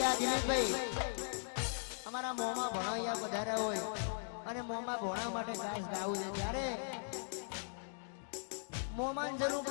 અહીંયા દિલીપભાઈ અમારા મોમાં ભણાવ્યા પધાર્યા હોય અને મોમાં ભણવા માટે ગાસ ગાવું છે ત્યારે મોમાન જરૂર